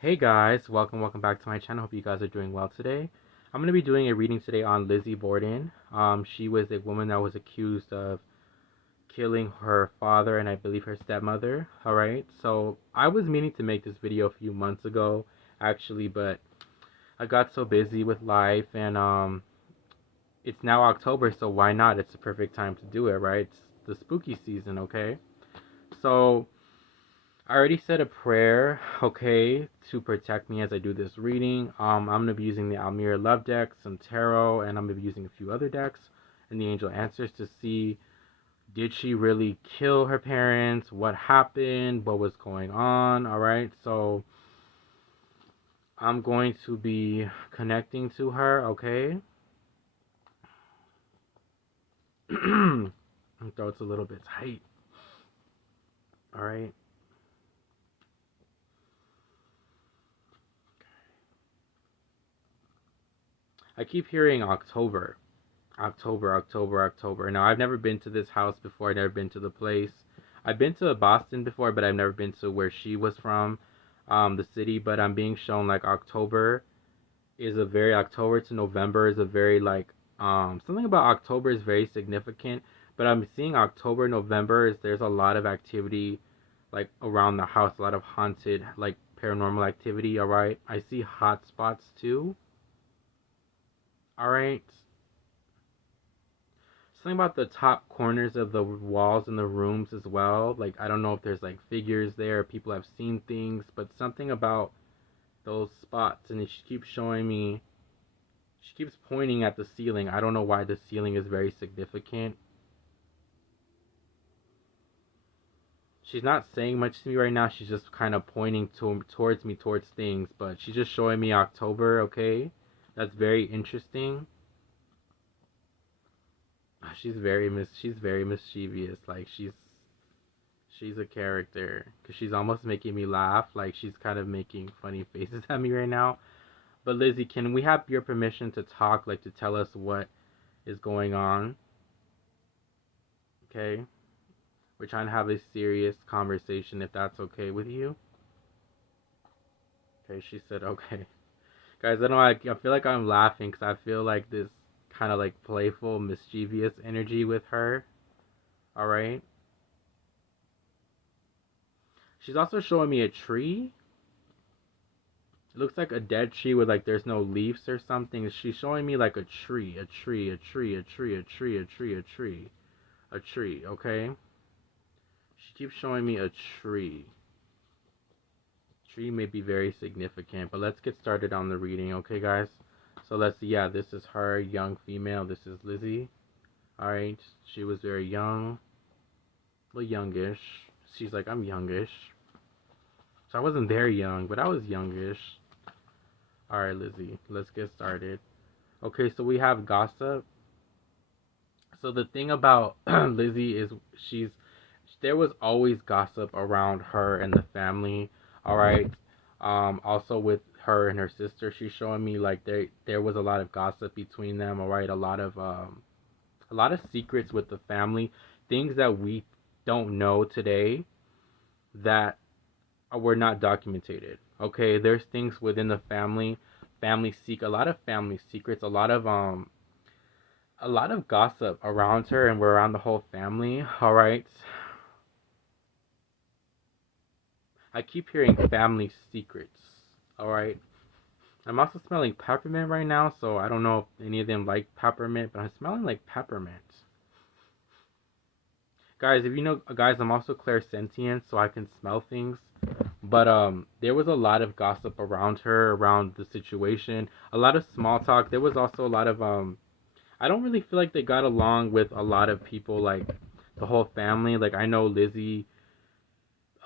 Hey guys, welcome back to my channel. Hope you guys are doing well today. I'm going to be doing a reading today on Lizzie Borden. She was a woman that was accused of killing her father and I believe her stepmother. Alright, so I was meaning to make this video a few months ago, actually, but I got so busy with life and it's now October, so why not? It's the perfect time to do it, right? It's the spooky season, okay? So I already said a prayer, okay, to protect me as I do this reading. I'm going to be using the Almira Love deck, some tarot, and I'm going to be using a few other decks and the Angel Answers to see, did she really kill her parents? What happened? What was going on? Alright, so I'm going to be connecting to her, okay? My throat's a little bit tight. Alright. I keep hearing October. October. Now, I've never been to this house before. I've never been to the place. I've been to Boston before, but I've never been to where she was from, the city. But I'm being shown like October to November is a very like, something about October is very significant. But I'm seeing October, November is there's a lot of activity like around the house, a lot of haunted, like paranormal activity, alright? I see hot spots too. Alright. Something about the top corners of the walls in the rooms as well. Like, I don't know if there's like figures there, people have seen things, but something about those spots. And she keeps showing me, she keeps pointing at the ceiling. I don't know why the ceiling is very significant. She's not saying much to me right now. She's just kind of pointing towards me, towards things. But she's just showing me October, okay? That's very interesting. She's very mischievous. Like, she's a character because she's almost making me laugh. Like, she's kind of making funny faces at me right now. But Lizzie, can we have your permission to talk, like to tell us what is going on? Okay, we're trying to have a serious conversation, if that's okay with you. Okay, she said okay. Guys, I don't know, I feel like I'm laughing because I feel like this kind of like playful, mischievous energy with her. All right. She's also showing me a tree. It looks like a dead tree with like there's no leaves or something. She's showing me like a tree, a tree, okay? She keeps showing me a tree. Tree may be very significant, but let's get started on the reading, okay guys? So let's see, yeah, this is her, young female, this is Lizzie. Alright, she was very young, well, youngish. She's like, I'm youngish. So I wasn't very young, but I was youngish. Alright, Lizzie, let's get started. Okay, so we have gossip. So the thing about Lizzie is there was always gossip around her and the family. All right. Also with her and her sister, she's showing me like there was a lot of gossip between them. All right, a lot of secrets with the family, things that we don't know today that were not documented. Okay, there's things within the family, a lot of family secrets, a lot of gossip around her and we're around the whole family. All right. I keep hearing family secrets. All right. I'm also smelling peppermint right now, so I don't know if any of them like peppermint, but I'm smelling like peppermint. Guys, if you know, guys, I'm also clairsentient, so I can smell things. But there was a lot of gossip around her, around the situation, a lot of small talk. There was also a lot of I don't really feel like they got along with a lot of people, like the whole family. Like, I know Lizzie,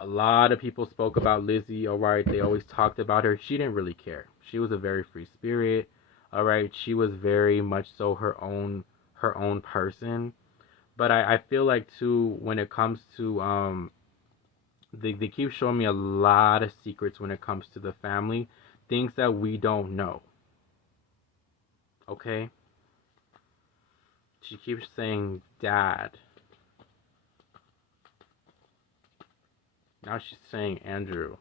a lot of people spoke about Lizzie, alright, they always talked about her. She didn't really care. She was a very free spirit, alright, she was very much so her own person. But I feel like too, when it comes to they keep showing me a lot of secrets when it comes to the family, things that we don't know. Okay? She keeps saying dad. Now she's saying Andrew.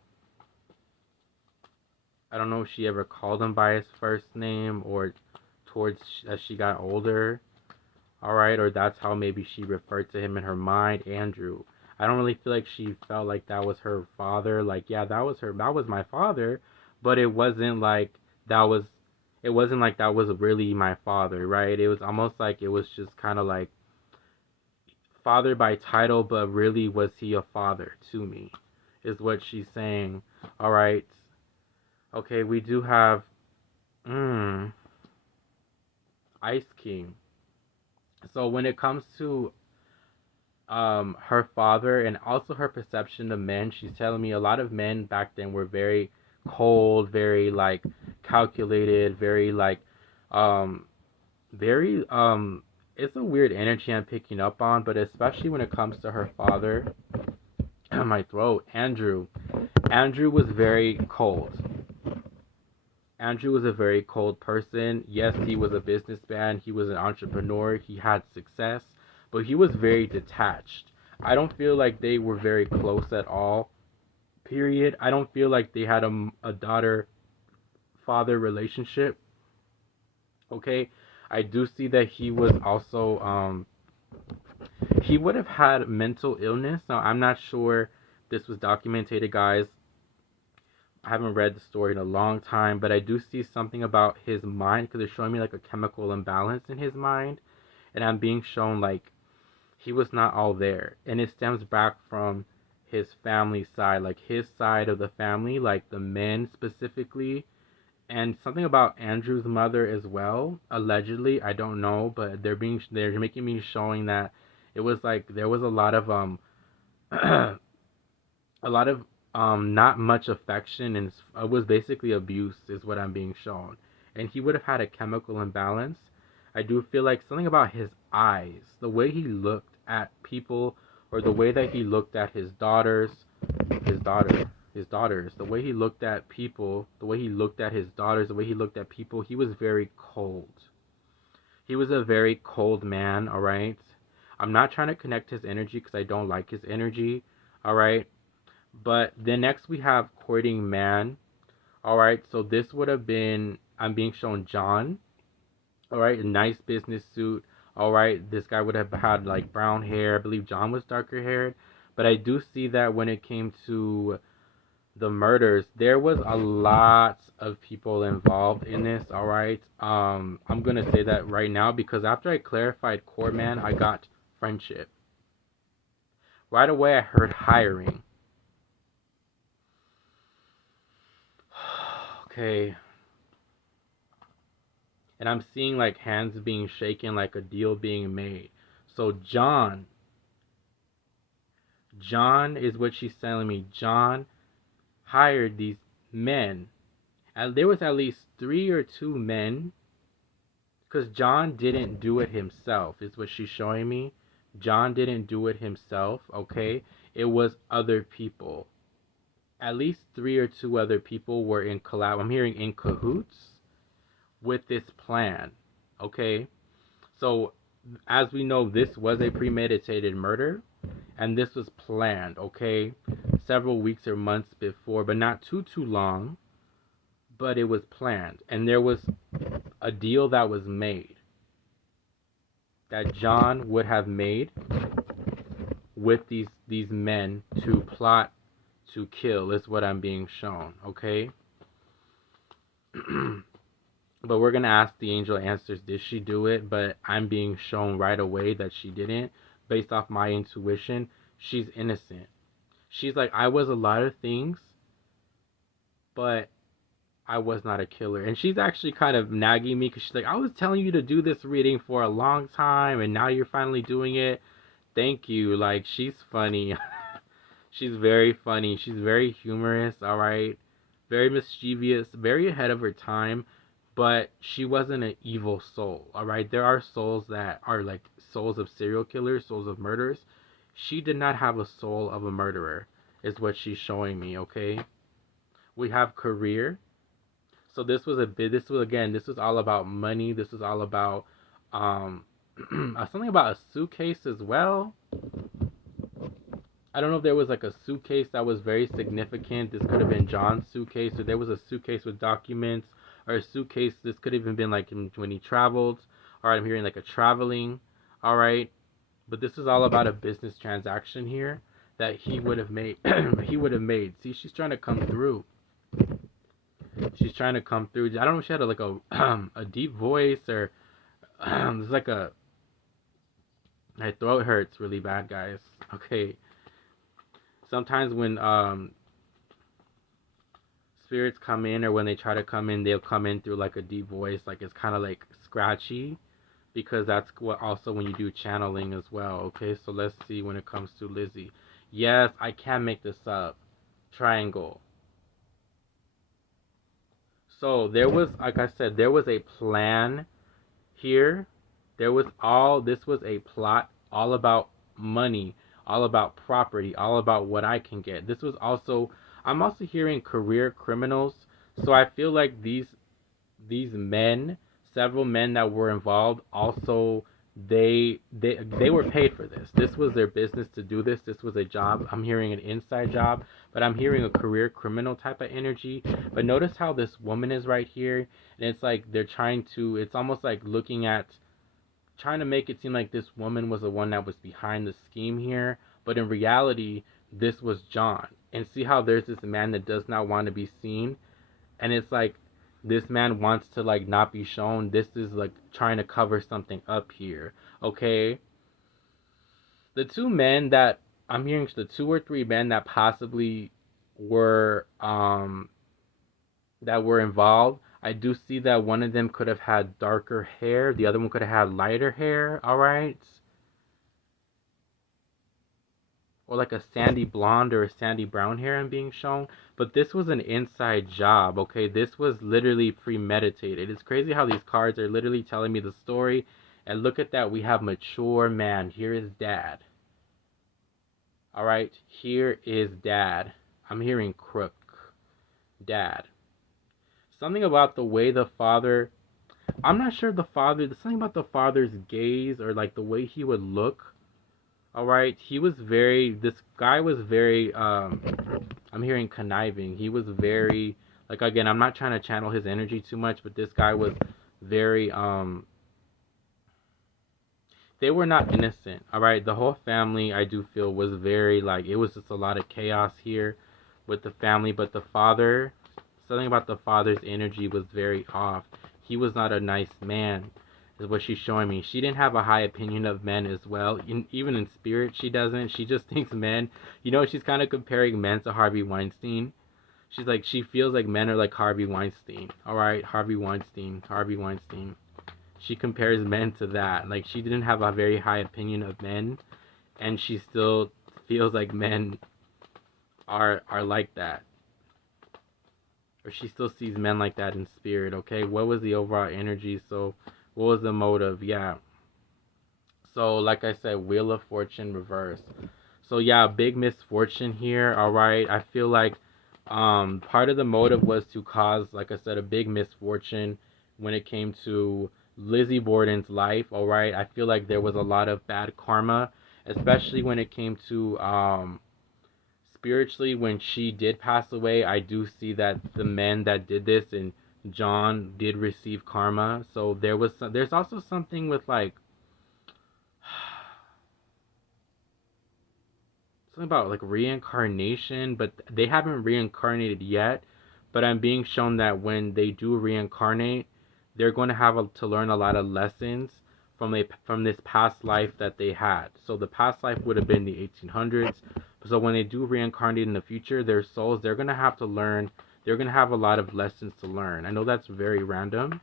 I don't know if she ever called him by his first name or towards as she got older. All right, or that's how maybe she referred to him in her mind, Andrew. I don't really feel like she felt like that was her father. Like, yeah, that was my father, but it wasn't like that was really my father, right? It was almost like it was just kind of like father by title, but really was he a father to me? Is what she's saying. All right. Okay, we do have Ice King. So when it comes to her father and also her perception of men, she's telling me a lot of men back then were very cold, very like calculated, very like very it's a weird energy I'm picking up on, but especially when it comes to her father, my throat, Andrew. Andrew was very cold. Andrew was a very cold person. Yes, he was a businessman, he was an entrepreneur, he had success, but he was very detached. I don't feel like they were very close at all. Period. I don't feel like they had a daughter-father relationship. Okay? I do see that he was also he would have had mental illness. Now, I'm not sure this was documented, guys. I haven't read the story in a long time, but I do see something about his mind because they're showing me like a chemical imbalance in his mind, and I'm being shown like he was not all there, and it stems back from his family side, like his side of the family, like the men specifically, and something about Andrew's mother as well. Allegedly, I don't know, but they're making me showing that it was like there was a lot of a lot of not much affection, and it was basically abuse is what I'm being shown, and he would have had a chemical imbalance. I do feel like something about his eyes, the way he looked at people, or the way that he looked at his daughters, the way he looked at people, the way he looked at his daughters, the way he looked at people, he was very cold. He was a very cold man, all right? I'm not trying to connect his energy because I don't like his energy, all right? But then next we have courting man. All right, so this would have been, I'm being shown John. All right, a nice business suit. All right, this guy would have had like brown hair. I believe John was darker haired. But I do see that when it came to the murders, there was a lot of people involved in this. All right, I'm gonna say that right now because after I clarified core man, I got friendship. Right away, I heard hiring. Okay. And I'm seeing like hands being shaken, like a deal being made. So John is what she's telling me. John hired these men. And there was at least 3 or 2 men. Because John didn't do it himself, is what she's showing me. John didn't do it himself, okay? It was other people. At least 3 or 2 other people were in collab. I'm hearing in cahoots with this plan, okay? So, as we know, this was a premeditated murder, and this was planned, okay? Several weeks or months before, but not too long, but it was planned. And there was a deal that was made, that John would have made with these men to plot to kill, is what I'm being shown, okay? But we're going to ask the angel answers, did she do it? But I'm being shown right away that she didn't. Based off my intuition, she's innocent. She's like, I was a lot of things, but I was not a killer. And she's actually kind of nagging me because she's like, I was telling you to do this reading for a long time, and now you're finally doing it. Thank you. Like, she's funny. She's very funny. She's very humorous, all right? Very mischievous, very ahead of her time. But she wasn't an evil soul, all right? There are souls that are like souls of serial killers, souls of murderers. She did not have a soul of a murderer, is what she's showing me, okay? We have career. So this was all about money. This was all about something about a suitcase as well. I don't know if there was like a suitcase that was very significant. This could have been John's suitcase, or there was a suitcase with documents, or a suitcase. This could have even been like when he traveled. All right, I'm hearing like a traveling. All right, but this is all about a business transaction here that he would have made. He would have made. See, she's trying to come through. She's trying to come through. I don't know if she had a deep voice or it's like a. My throat hurts really bad, guys. Okay. Sometimes when spirits come in, or when they try to come in, they'll come in through like a deep voice, like it's kind of like scratchy, because that's what also when you do channeling as well. Okay, so let's see when it comes to Lizzie. Yes, I can make this up. Triangle. So there was, like I said, there was a plan here. This was a plot all about money, all about property, all about what I can get. This was also, I'm also hearing career criminals. So I feel like these men, several men that were involved, also they were paid for this. This was their business to do this. This was a job. I'm hearing an inside job, but I'm hearing a career criminal type of energy. But notice how this woman is right here, and it's like they're trying to, it's almost like looking at, trying to make it seem like this woman was the one that was behind the scheme here, but in reality this was John. And see how there's this man that does not want to be seen, and it's like this man wants to like not be shown. This is like trying to cover something up here. Okay, the two men that I'm hearing, the 2 or 3 men that possibly were involved, I do see that one of them could have had darker hair, the other one could have had lighter hair. All right, or like a sandy blonde or a sandy brown hair I'm being shown. But this was an inside job, okay? This was literally premeditated. It's crazy how these cards are literally telling me the story. And look at that, we have mature man. Here is dad. All right, here is dad. I'm hearing crook. Dad. Something about the way the father, I'm not sure the father, there's something about the father's gaze, or like the way he would look. All right, this guy was very, I'm hearing conniving. He was very, like, again, I'm not trying to channel his energy too much, but this guy was very, they were not innocent. All right, the whole family, I do feel, was very, like, it was just a lot of chaos here with the family. But the father, something about the father's energy was very off. He was not a nice man, is what she's showing me. She didn't have a high opinion of men as well. Even in spirit, she doesn't. She just thinks men, she's kind of comparing men to Harvey Weinstein. She's like, she feels like men are like Harvey Weinstein. All right, Harvey Weinstein. She compares men to that. Like, she didn't have a very high opinion of men, and she still feels like men are like that. Or she still sees men like that in spirit. Okay, what was the overall energy? So what was the motive? Yeah. So like I said, Wheel of Fortune reverse. So yeah, big misfortune here. All right, I feel like part of the motive was to cause, like I said, a big misfortune when it came to Lizzie Borden's life. All right, I feel like there was a lot of bad karma, especially when it came to spiritually. When she did pass away, I do see that the men that did this and John did receive karma. So there's also something with like something about like reincarnation, but they haven't reincarnated yet. But I'm being shown that when they do reincarnate, they're going to have to learn a lot of lessons from this past life that they had. So the past life would have been the 1800s. So when they do reincarnate in the future, their souls, they're going to have to learn. They're going to have a lot of lessons to learn. I know that's very random,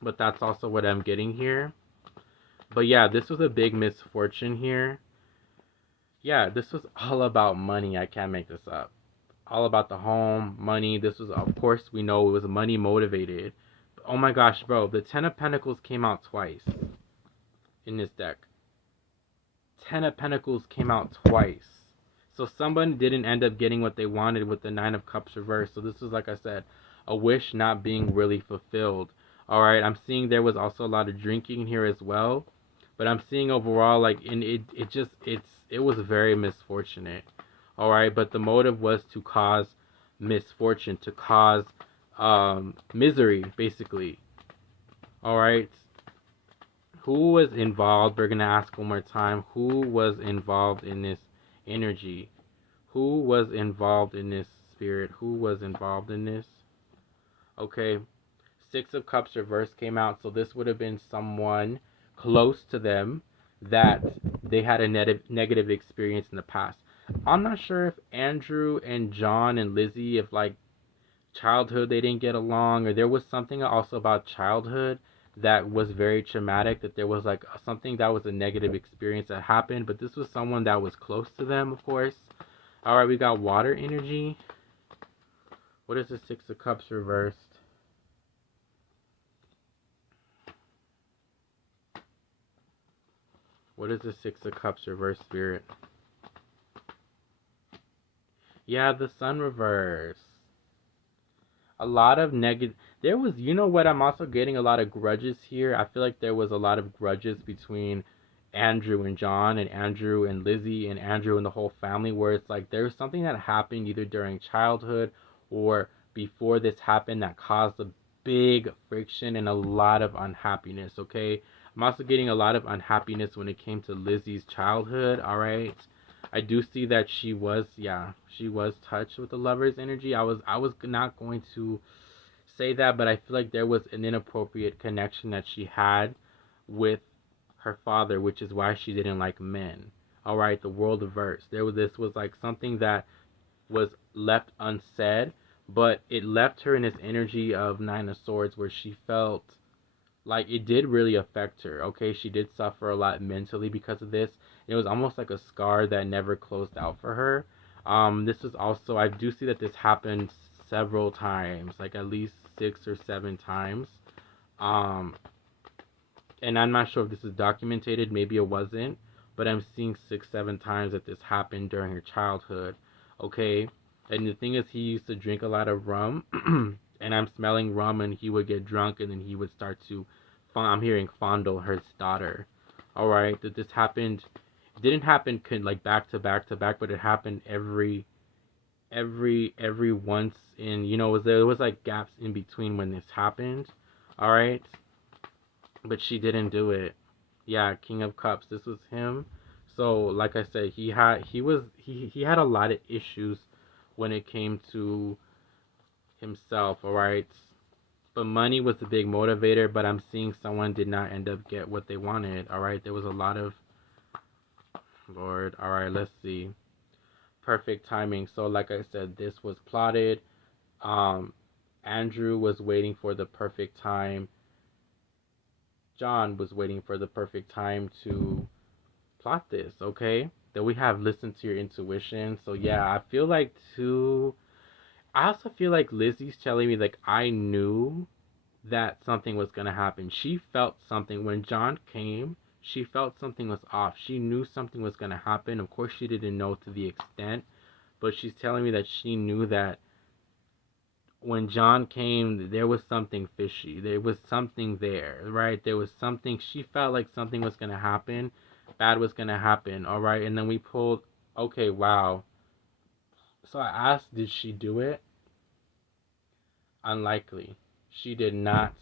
but that's also what I'm getting here. But yeah, this was a big misfortune here. Yeah, this was all about money. I can't make this up. All about the home, money. This was, of course, we know it was money motivated. But oh my gosh, bro, the 10 of Pentacles came out twice in this deck. 10 of Pentacles came out twice. So someone didn't end up getting what they wanted with the 9 of Cups reversed. So this was, like I said, a wish not being really fulfilled. Alright, I'm seeing there was also a lot of drinking here as well. But I'm seeing overall, like, it's it was very misfortunate. All right, but the motive was to cause misfortune, to cause misery, basically. All right. Who was involved? We're gonna ask one more time. Who was involved in this energy? Who was involved in this spirit? Who was involved in this? Okay. Six of Cups reversed came out, so this would have been someone close to them that they had a negative experience in the past. I'm not sure if Andrew and John and Lizzie, if like childhood they didn't get along, or there was something also about childhood that was very traumatic, that there was like something that was a negative experience that happened, but this was someone that was close to them, of course. All right, we got water energy. What is the Six of Cups reversed? What is the Six of Cups reverse, spirit? Yeah, the Sun reverse. A lot of negative. There was, you know what? I'm also getting a lot of grudges here. I feel like there was a lot of grudges between Andrew and John, and Andrew and Lizzie, and Andrew and the whole family, where it's like there's something that happened either during childhood or before this happened that caused a big friction and a lot of unhappiness. Okay, I'm also getting a lot of unhappiness when it came to Lizzie's childhood. All right, I do see that she was touched with the Lover's energy. I was not going to say that, but I feel like there was an inappropriate connection that she had with her father, which is why she didn't like men. All right, the world reversed. This was like something that was left unsaid, but it left her in this energy of Nine of Swords where she felt like it did really affect her. Okay, she did suffer a lot mentally because of this. It was almost like a scar that never closed out for her. This was also, I do see that this happened several times, like at least 6 or 7 times. And I'm not sure if this is documented, maybe it wasn't, but I'm seeing 6, 7 times that this happened during her childhood. Okay, and the thing is, he used to drink a lot of rum, and I'm smelling rum, and he would get drunk, and then he would start to, I'm hearing fondle her daughter. All right, that this happened, it didn't happen like back to back to back, but it happened every once in, you know, there was like gaps in between when this happened. All right, but she didn't do it. Yeah, King of Cups. This was him. So, like I said, he had a lot of issues when it came to himself. All right, but money was the big motivator. But I'm seeing someone did not end up get what they wanted. All right, there was a lot of Lord. All right, let's see. Perfect timing. So, like I said, this was plotted. Andrew was waiting for the perfect time. John was waiting for the perfect time to plot this, okay? Then we have listened to your intuition. So yeah, I feel like I also feel like Lizzie's telling me like I knew that something was gonna happen. She felt something when John came. She felt something was off. She knew something was gonna happen. Of course, she didn't know to the extent, but she's telling me that she knew that when John came, there was something fishy. There was something there, right? There was something. She felt like something was gonna happen, bad was gonna happen. All right, and then we pulled. Okay, wow. So I asked, did she do it? Unlikely. She did not.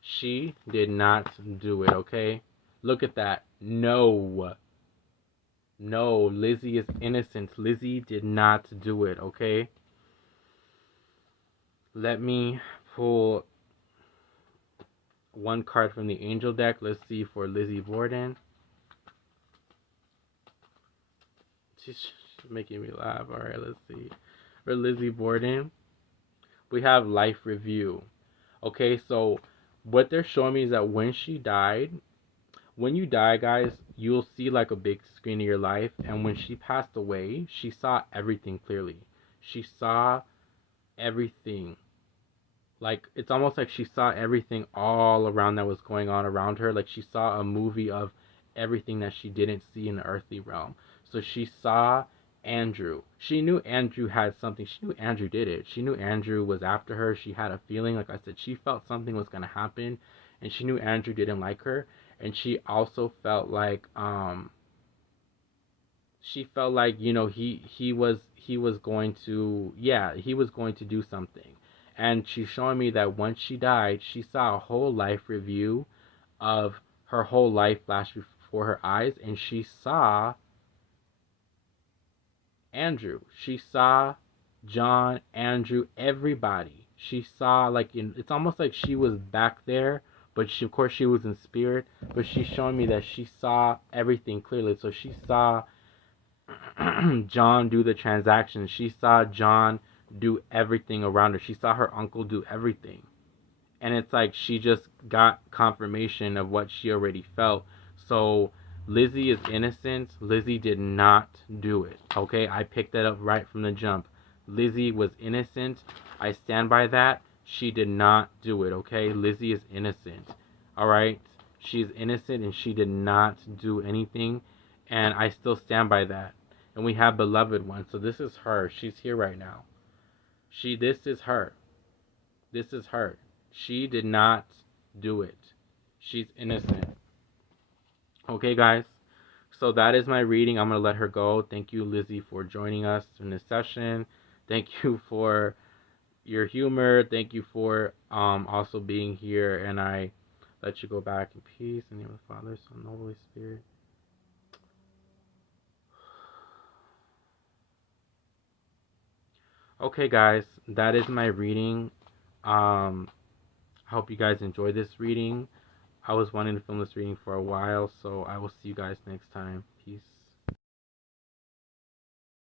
She did not do it. Okay, look at that. No. No, Lizzie is innocent. Lizzie did not do it. Okay. Let me pull one card from the angel deck. Let's see for Lizzie Borden. She's making me laugh. All right, let's see. For Lizzie Borden, we have life review. Okay, so what they're showing me is that when she died, when you die, guys, you'll see like a big screen of your life. And when she passed away, she saw everything clearly. She saw everything. Like, it's almost like she saw everything all around that was going on around her. Like, she saw a movie of everything that she didn't see in the earthly realm. So she saw Andrew. She knew Andrew had something. She knew Andrew did it. She knew Andrew was after her. She had a feeling, like I said, she felt something was going to happen. And she knew Andrew didn't like her. And she also felt like, she felt like, you know, he was going to, yeah, he was going to do something. And she's showing me that once she died, she saw a whole life review of her whole life flash before her eyes, and she saw Andrew. She saw John, Andrew, everybody. She saw, like, it's almost like she was back there, but she, of course, she was in spirit. But she's showing me that she saw everything clearly. So she saw John do the transaction. She saw John do everything around her. She saw her uncle do everything. And it's like she just got confirmation of what she already felt. So Lizzie is innocent. Lizzie did not do it. Okay, I picked that up right from the jump. Lizzie was innocent. I stand by that. She did not do it. Okay, Lizzie is innocent. All right, she's innocent and she did not do anything, and I still stand by that. And we have beloved one. So this is her. She's here right now. This is her. This is her. She did not do it. She's innocent. Okay, guys. So that is my reading. I'm going to let her go. Thank you, Lizzie, for joining us in this session. Thank you for your humor. Thank you for also being here. And I let you go back in peace. In the name of the Father, Son, and the Holy Spirit. Okay, guys. That is my reading. I hope you guys enjoyed this reading. I was wanting to film this reading for a while, so I will see you guys next time. Peace.